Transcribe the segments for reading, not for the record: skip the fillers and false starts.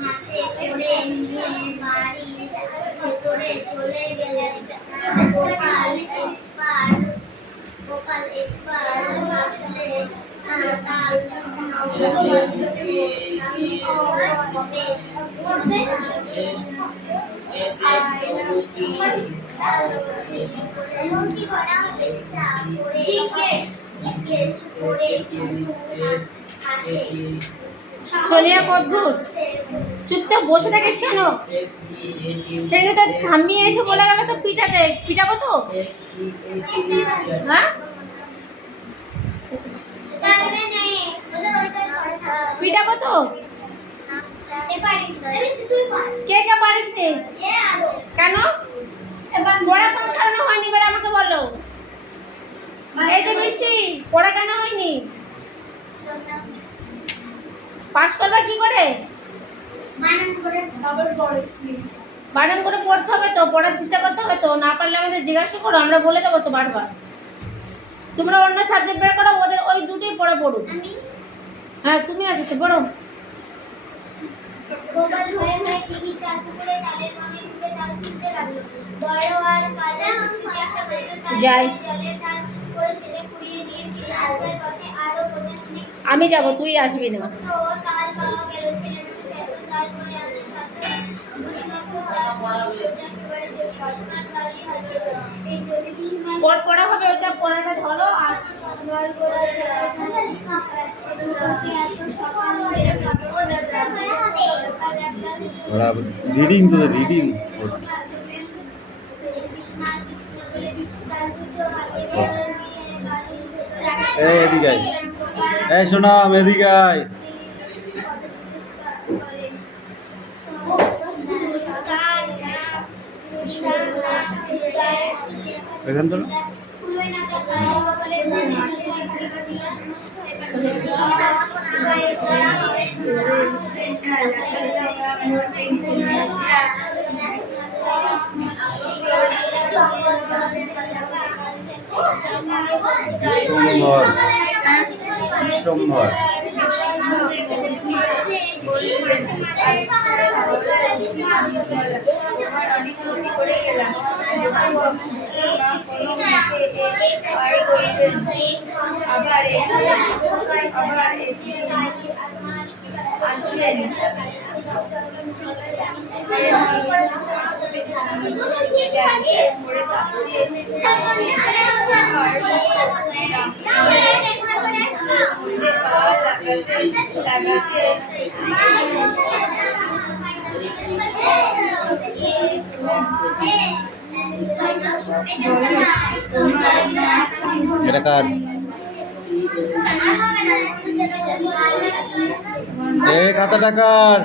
হাতে করে নিয়ে বাড়ির ভেতরে চলে গেলেন। গোপাল একবার ভাবলে তার সোনিয়া কদ্দুর চুপচাপ বসে থাকিস কেন? সেদিকে তো ঠাম্মি এসে বলে গেল তো পিটাবো তো। হ্যাঁ পিটাবো তো। কে কে পারিস নি কেন? পড়া কোন কারণে হয়নি বলে আমাকে বলো। এই যে মিষ্টি পড়া কেন হয়নি? পাস করবা কি করে? বারণ করে পড়তে হবে তো, পড়ার চেষ্টা করতে হবে তো। না পারলে আমাদের জিজ্ঞাসা করো, আমরা বলে দেবো তো বারবার। তোমরা অন্য সাবজেক্ট বের করো, ওদের ওই দুটোই পড়া পড়ো। হ্যাঁ তুমি আছো তো পড়ো। গোপাল ভয়ে ভয়ে টিকিট কাটু করে তালের বনে ঢুকে তাল পিষতে লাগলো। বড় আর কালো মিষ্টি একটা বেরো তাল জলের ঢাল করে সেটা কুড়িয়ে নিয়ে ফিরে আসবার পথে আরো কথা শুনে আমি যাব, তুই আসবি না। তাল পাওয়া গেল। ছেলের মুখে এত তাল বয়ে আনতে সাথে পড়া হবে, ওটা পড়াটা ধরো। আর রিডিং তো রিডিং এদিকে আয়, এই শোনাম এদিকে আয়। এখান তো বিশ্বম্ভর অনেক ক্ষতি করে গেলাম। আবার আসবেন এটা কার? কত টাকার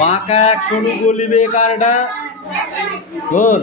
বাঁকা 100 বলিবে কারটা তোর?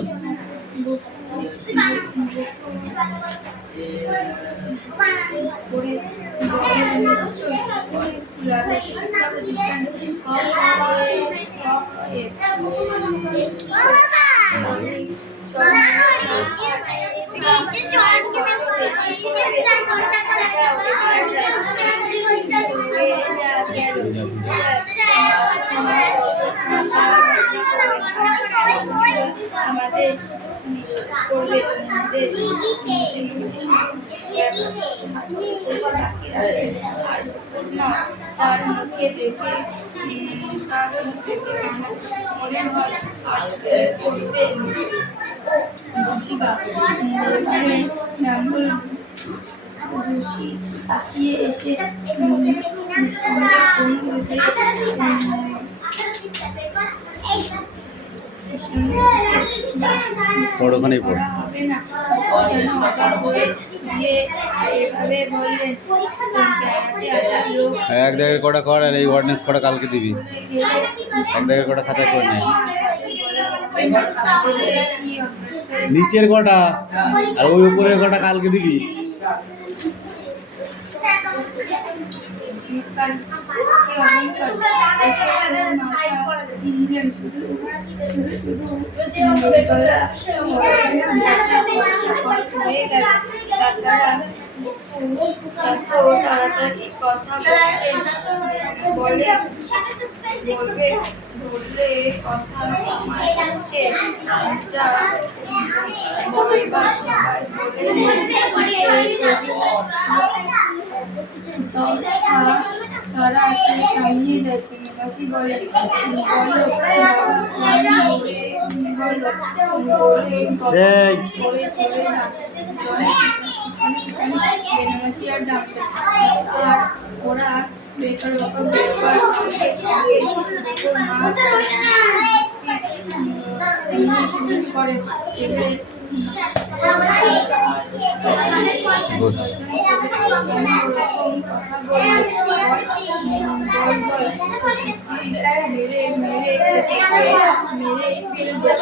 আমাদের করবে তার মুখে দেখে মনে হয় করবে বুঝিবা। খুশি তাকিয়ে এসে পড়োখানেই পড়ো। এক জায়গায় কটা কর আর এই ওয়ার্ডনেস কটা কালকে দিবি। এক জায়গায় কটা খাতায় করে নেয়, নিচের কটা আর ওই উপরের কটা কালকে দিবি। তাছাড়া এত তাড়াতাড়ি কথা বলবে ধরলে কথা মাইকে যা বলবার সবাই ছাড়া থামিয়ে যাচ্ছে নিবাসী বলে চলে যান বেনারসি আর ডাকতে আর ওরা বেকার বেকার সঙ্গে শুরু করে ছেলে বস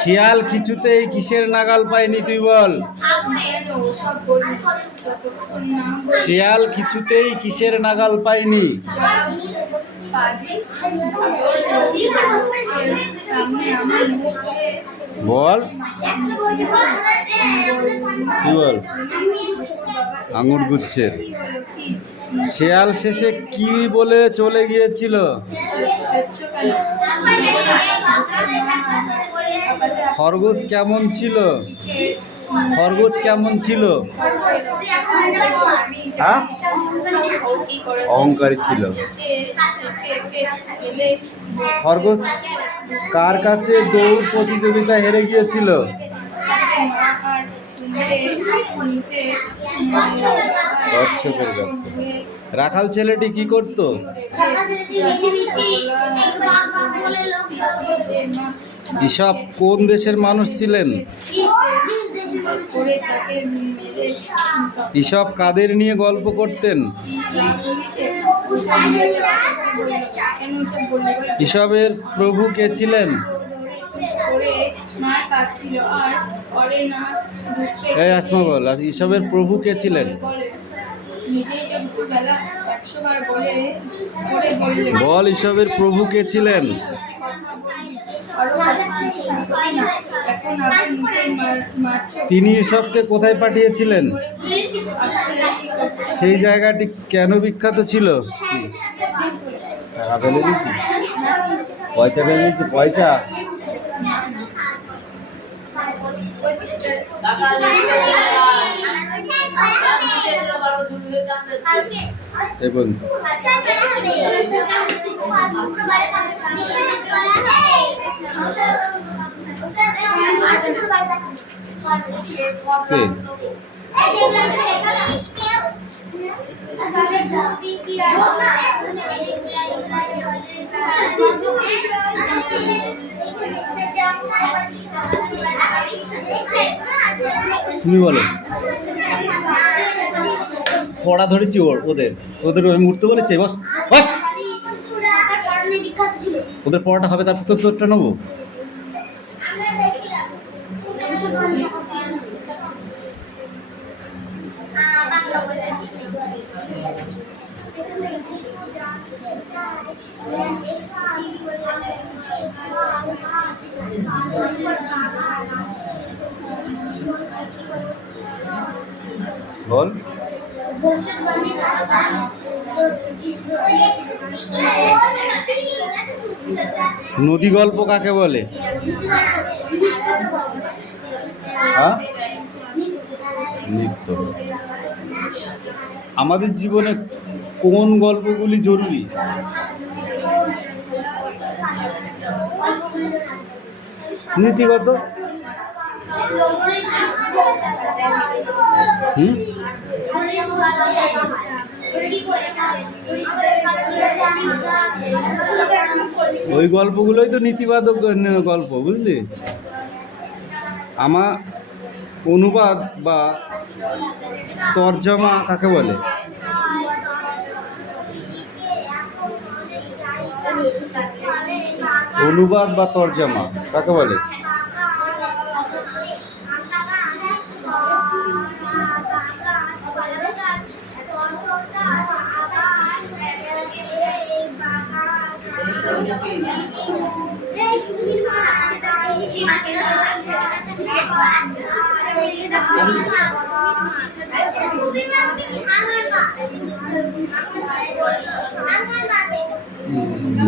শিয়াল কিছুতেই কিসের নাগাল পায়নি তুই বল? শিয়াল কিছুতেই কিসের নাগাল পায়নি? বল কি বল? আঙুর গুচ্ছের শিয়াল শেষে কি বলে চলে গিয়েছিল? খরগোশ কেমন ছিল? খরগোশ কেমন ছিল? হ্যাঁ, অহংকারী ছিল। খরগোশ কার কাছে দৌড় প্রতিযোগিতা হেরে গিয়েছিল? কচ্ছপের কাছে। রাখাল ছেলেটি কি করত? ঈশপ কোন দেশের মানুষ ছিলেন? ঈশপ কাদের নিয়ে গল্প করতেন? ঈশপের প্রভু কে ছিলেন? এই আসমা বল, ঈশপের প্রভু কে ছিলেন? বল, ঈশপের প্রভু কে ছিলেন? তিনি ঈশপকে কোথায় পাঠিয়েছিলেন? সেই জায়গাটি কেন বিখ্যাত ছিল? পয়সা ফেলে দিচ্ছি, পয়সা। এবং তুমি বলো। পড়া ধরেছি ওদের আমি উঠতে বলেছি। বস বস, ওদের পড়াটা হবে, তারপর তোরটা নেবো। বল। নদী গল্প কাকে বলে? হ্যাঁ, নিত্য। আমাদের জীবনে কোন গল্পগুলি জরুরি? নীতিগত। ওই গল্পগুলোই তো নীতিবাদক গল্প, বুঝলি? আমার অনুবাদ বা তরজমা কাকে বলে? অনুবাদ বা তরজমা কাকে বলে?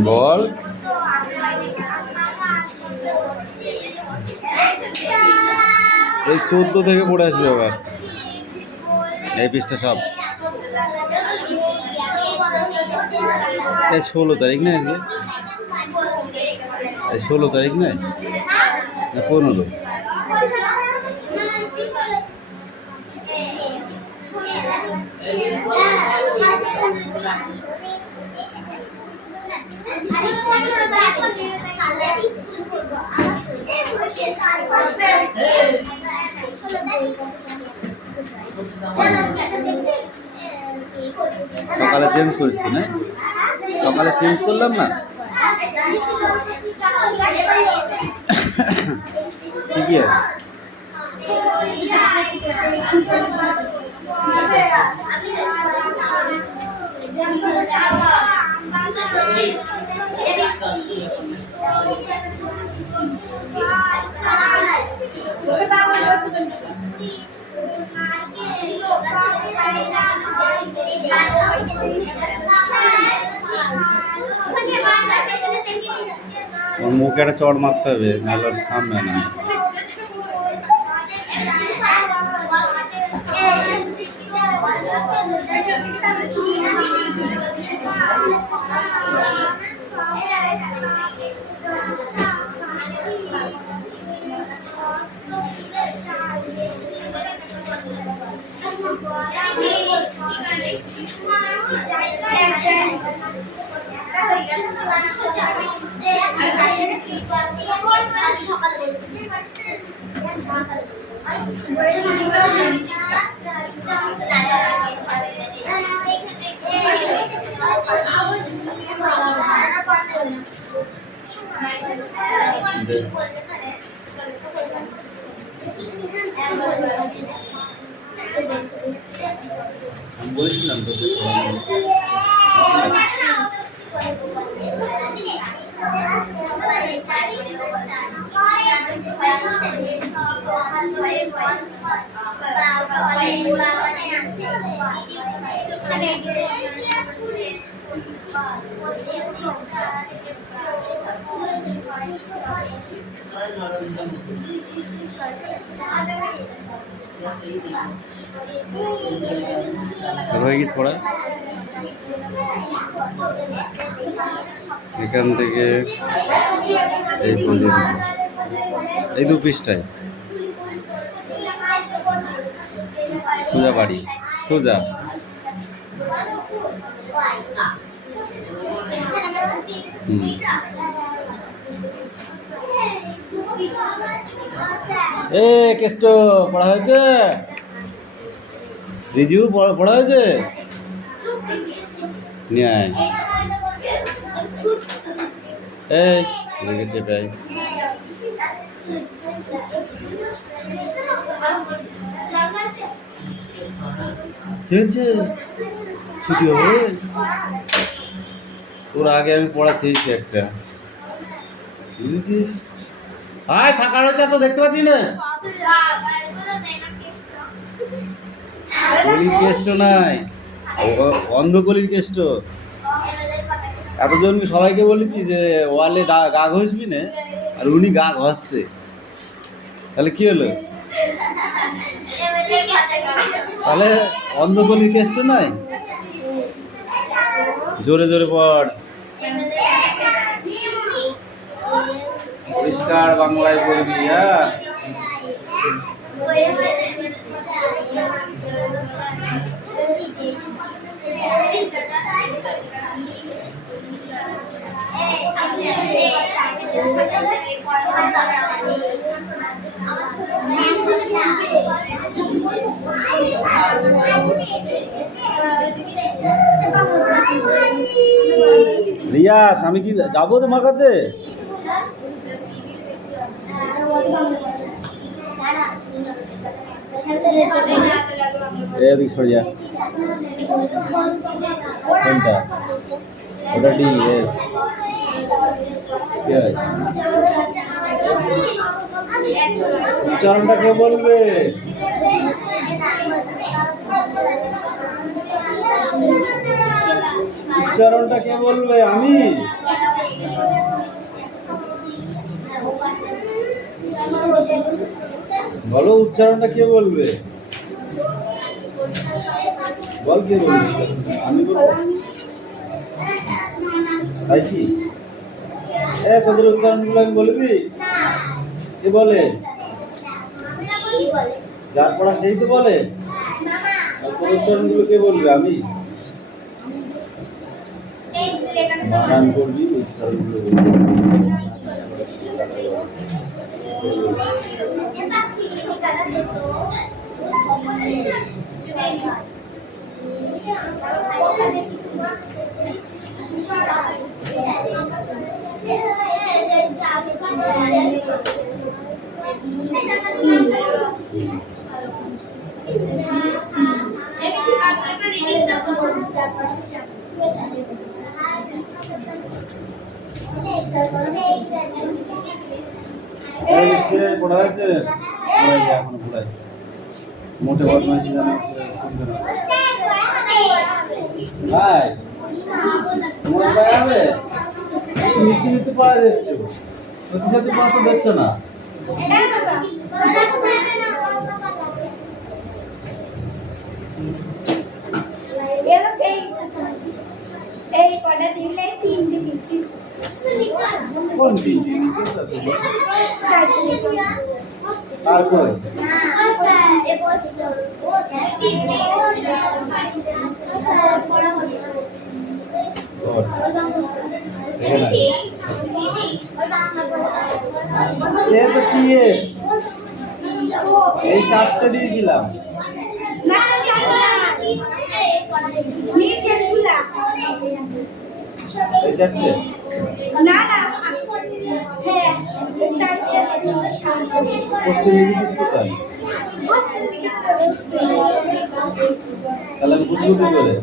বল। এই 14 থেকে পড়ে আসবে আবার এই পৃষ্ঠা সব। এই 16 তারিখ না আজকে? এই 16 তারিখ না? না 15? সকালে চেঞ্জ করিস তো না? সকালে চেঞ্জ করলাম না? ঠিকই আছে। ওর মুখে একটা চড় মারতে হবে, নাহলে ওর থামবে না। আমি বলেছিলাম তো হয়ে গেছে পড়া। এখান থেকে এই পর্যন্ত এই 2 পৃষ্ঠায় সোজা বাড়ি, সোজা। এ কেষ্ট পড়া হয়েছে? রিজু পড়া হয়েছে? নিয়ে আয়। এই লেগেছে ভাই। কি হয়েছে? ছুটি হবে? তোর আগে আমি পড়া চেয়েছি একটা, বুঝেছিস? আয় ফাঁকা রয়েছে তো, দেখতে পাচ্ছি না? কলির কেষ্ট নাই, অন্ধকলির কেষ্ট। এতজনকে সবাইকে বলেছি যে ওয়ালে গা ঘষবি না, আর উনি গা ঘষছে, তাহলে কি হলো? তাহলে অন্ধকলির কেষ্ট নাই? জোরে জোরে পড়, পরিষ্কার বাংলায় পড়বি। হ্যাঁ, রিয়াস আমি কি যাবো তোমার কাছে? এদিক সরে যা। কোনটা? ওটা ডি এস কি হয়? উচ্চারণটা কে বলবে? উচ্চারণটা কে বলবে? আমি? বলো উচ্চারণটা কে বলবে? বল কে বলবে? আমি বলবো? তাই কি? তোদের উচ্চারণগুলো আমি বলে দিই? কে বলে? যার পড়া সেই তো বলে। আর তোর উচ্চারণগুলো কে বলবে? আমি? বানান করবি, উচ্চারণগুলো বলবি। পড়া হয়েছে? পড়াই যায়, এখনো পড়াই। মোটে বদমাইশি জানা শুনবে না। ভাই তোমার ভাই হবে? মিথ্যে মিথ্যে পড়া দিচ্ছ, সত্যি সত্যি পড়া তো দিচ্ছ না। এই কটা দিলে তিনটে বিক্রি কোন দিন? আর কই? তো কি এই চারটে দিয়েছিলাম। এই চারটে প্রশ্ন লিখেছিস কোথায়? তাহলে আমি বুঝবো কি করে?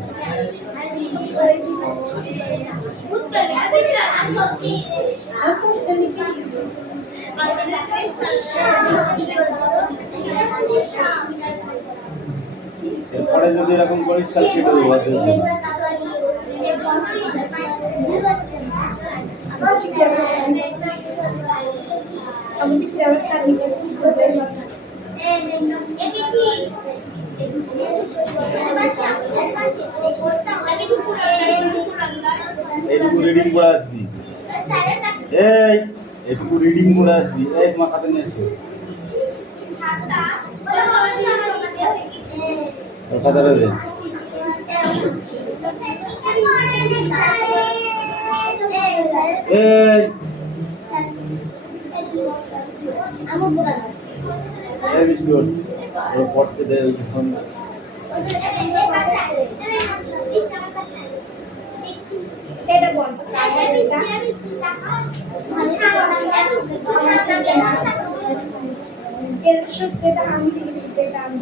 এরপরে যদি এরকম করিস তাহলে কেটে দেবো। এইটুকু রিডিং করে আসবি। এইটুকু রিডিং করে আসবি। এই তোমার খাতা নিয়ে এসো। খাতাটা দে। এই বিস্কুট ওরা পড়ছে দে ওই সামনে। এটা বল এর সত্যিটা আমি এটা আমি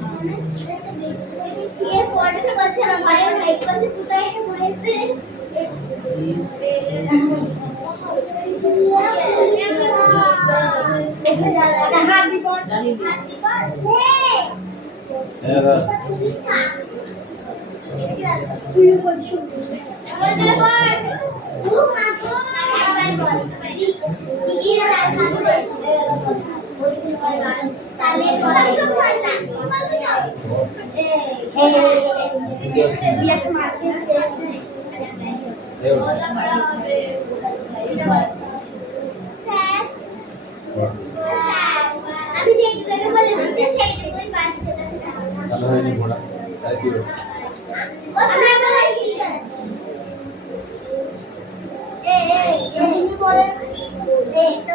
ছিয়ে পড়ছে বলছে না মায়ের লাইক করছে কোথায় এটা বলেছে হাত বিপদ হ্যাঁ তুই বল শুনবি আমার জন্য বল ও মা গো বল দিদিরা লাল কাটু তালে পড়াইলো ফাটা বলবি না এই দিলাস মারতে আমি যে একটু বলে দিচ্ছি সেইটুকুই পারছে তাহলে হয়নি ঘোড়া তাই কি আমরা বলেছি এই পরে এই তো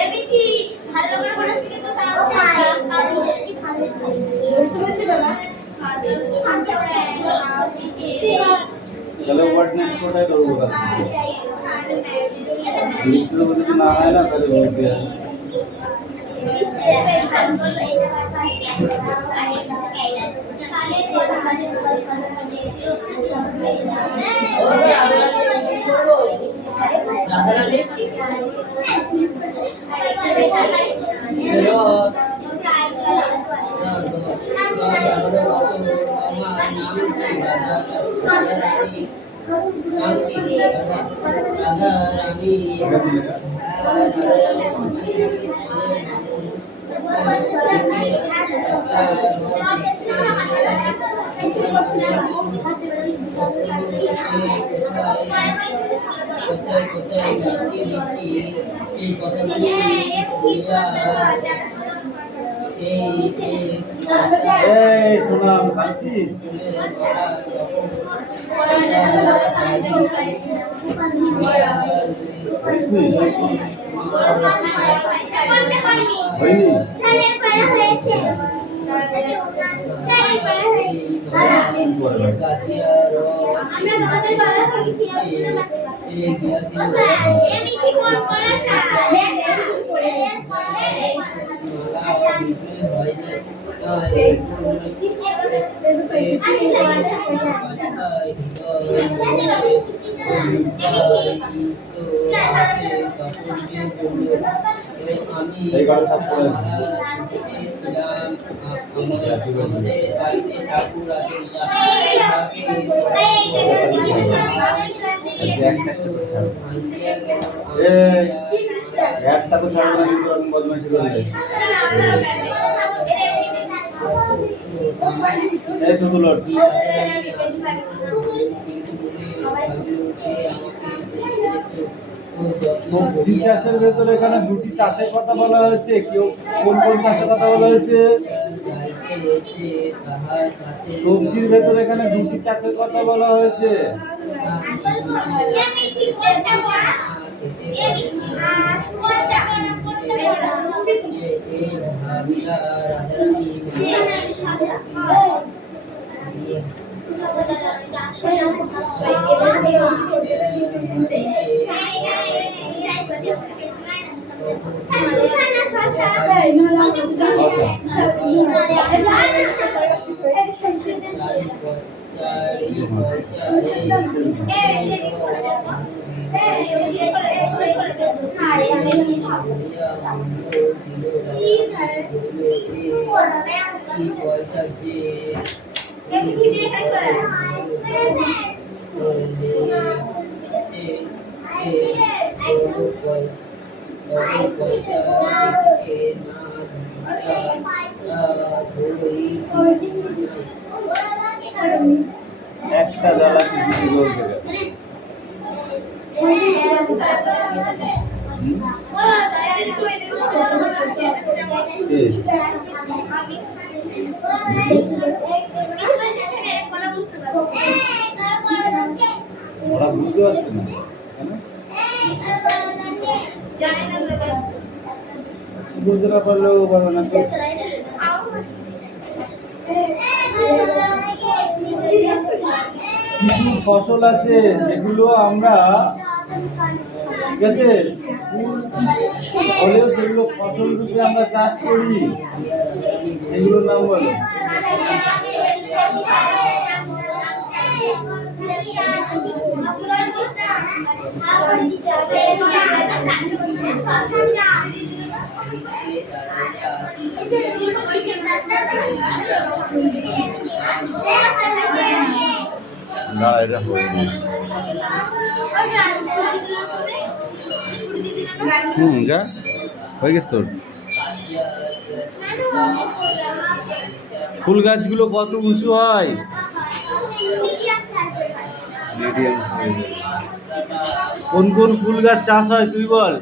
এ বিচি ভালো করে পড়া শিখে তো তাও কাল বসেছি খালে বুঝতে পারছি বাবা তাহলে ওয়ার্ডনেস কোটায় করবো লিখতে যদি না হয় না তাহলে বলতে হয় রাধারানী এই শোনা ভাবছিস হয়নি এই গাড়ি সব করে একটা তো ছাড়বে না কিন্তু এরকম বদমাইশি করলে এই তো তুলো সবজি চাষের ভেতরে এখানে দুটি চাষের কথা বলা হয়েছে কেউ কোন কোন চাষের কথা বলা হয়েছে সবজির ভেতরে এখানে দুটি চাষের কথা বলা হয়েছে একটা জ্বালা শুধু বলতে গেলে ওরা বুঝতে পারছে না বুঝতে না পারলেও পারবে না তো কিছু ফসল আছে যেগুলো আমরা ঠিক আছে হলেও সেগুলো ফসল রূপে আমরা চাষ করি সেগুলোর নাম বলো না এটা হয়নি যা হয়ে গেছে তোর ফুল গাছগুলো কত উঁচু হয় মিডিয়াম কোন কোন ফুল গাছ চাষ হয় তুই বল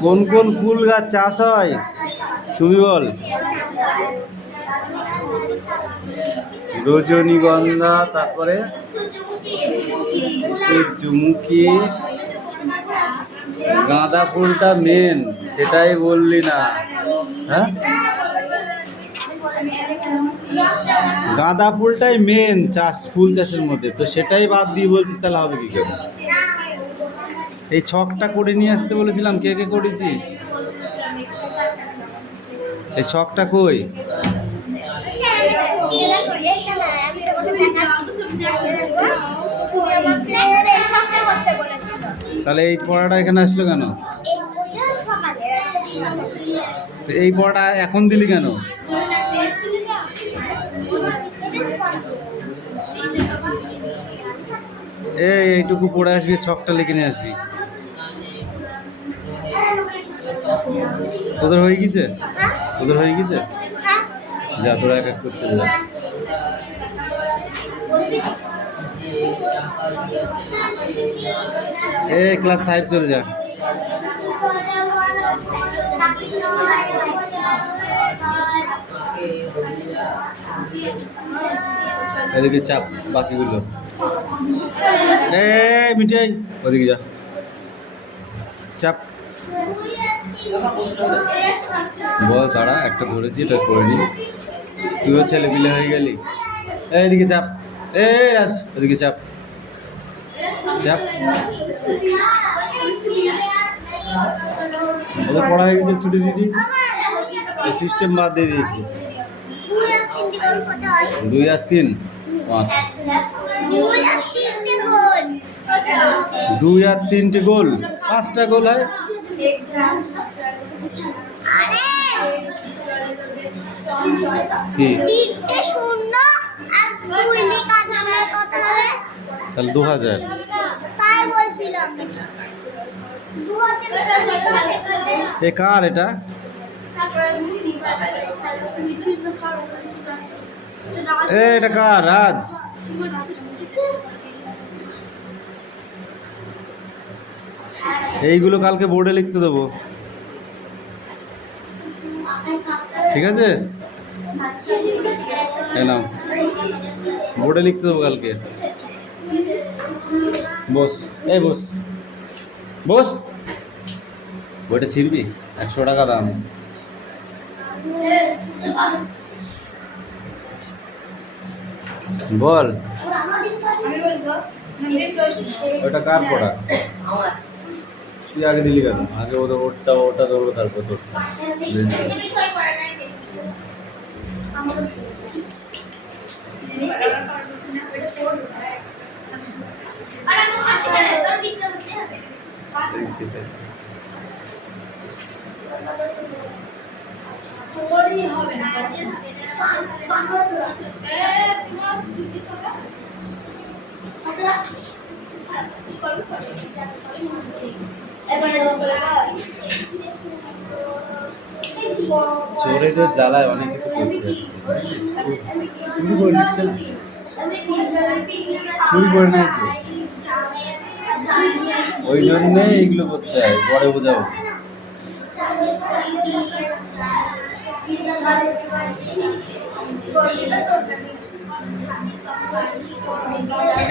কোন কোন ফুল গাছ চাষ হয় তুমি বল রজনীগন্ধা তারপরে সূর্যমুখী গাঁদা ফুলটা মেন সেটাই বললি না হ্যাঁ গাঁদা ফুলটাই মেন চাষ ফুল চাষের মধ্যে তো সেটাই বাদ দিয়ে বলছিস তাহলে হবে কি করে এই ছকটা করে নিয়ে আসতে বলেছিলাম কে কে করেছিস এই ছকটা কই তাহলে এই পড়াটা এখানে আসলো কেন? ওটা সকালে তো এই পড়াটা এখন দিলি কেন? এইটুকু পড়ে আসবি, ছকটা লিখে নিয়ে আসবি। তোদের হয়ে গেছে? তোদের হয়ে গেছে? যা তোরা এক এক করছে যা। ক্লাস 5 চলে যা। এদিকে চাপ বাকিগুলো। মিঠাই ওদিকে যা, চাপ। বল তারা একটা ধরেছি, এটা করে নি। তুইও ছেলে পিলে হয়ে গেলি। এইদিকে চাপ। রাজ ওদিকে চাপ, চাপ। ওদের পড়া হয়ে গেছে, ছুটি দিয়ে দিয়েছি, সিস্টেম বাদ দিয়ে দিয়েছি। 2 আর 3 5। 2 আর 3টে গোল, 5টা গোল হয়। কি তাহলে 2000? তাই বলছিলাম। এ কার এটা? এটা কার? রাজ। এইগুলো কালকে বোর্ডে লিখতে দেবো, ঠিক আছে? নাও, বোর্ডে লিখতে দেবো কালকে। বস, বস বস। বইটা ছিড়বি? 100 টাকা দাম। বল, ওটা কার পড়া? তুই আগে দিলি কেন? আগে ওটা ধরবো, তারপর তোর। চোরেদের জ্বালায় অনেক কিছু করতে যাচ্ছে। চুরি করে নিচ্ছে না, চুরি করে নাই তো, ওই জন্যে এইগুলো করতে হয়, পরে বোঝাবো।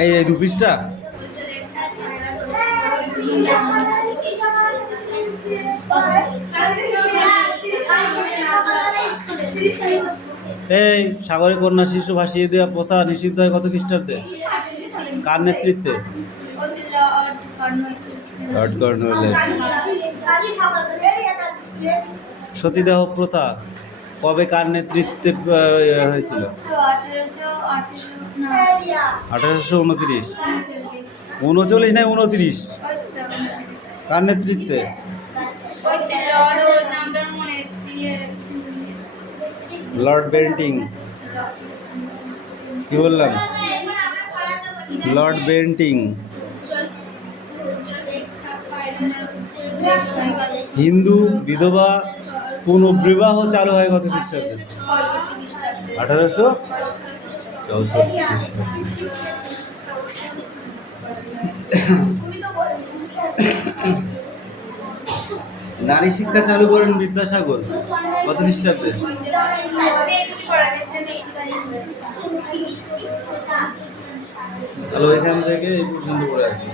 এই 2 পিসটা এই সাগরে কন্যা শিশু ভাসিয়ে দেওয়া প্রথা নিষিদ্ধ হয় কত খ্রিস্টাব্দে? কার নেতৃত্বে? Lord Cornwallis. সতীদাহ প্রথা কবে কার নেতৃত্বে হয়েছিল? 1829। 39 না 29? কার নেতৃত্বে? Lord Bentinck. কি বললাম? Lord Bentinck. হিন্দু বিধবা পুনর্বিবাহ চালু হয় কত খ্রিস্টাব্দে? 1864। নারী শিক্ষা চালু করেন বিদ্যাসাগর কত খ্রিস্টাব্দে? তাহলে ওইখান থেকে এই পর্যন্ত পড়ে আসবে।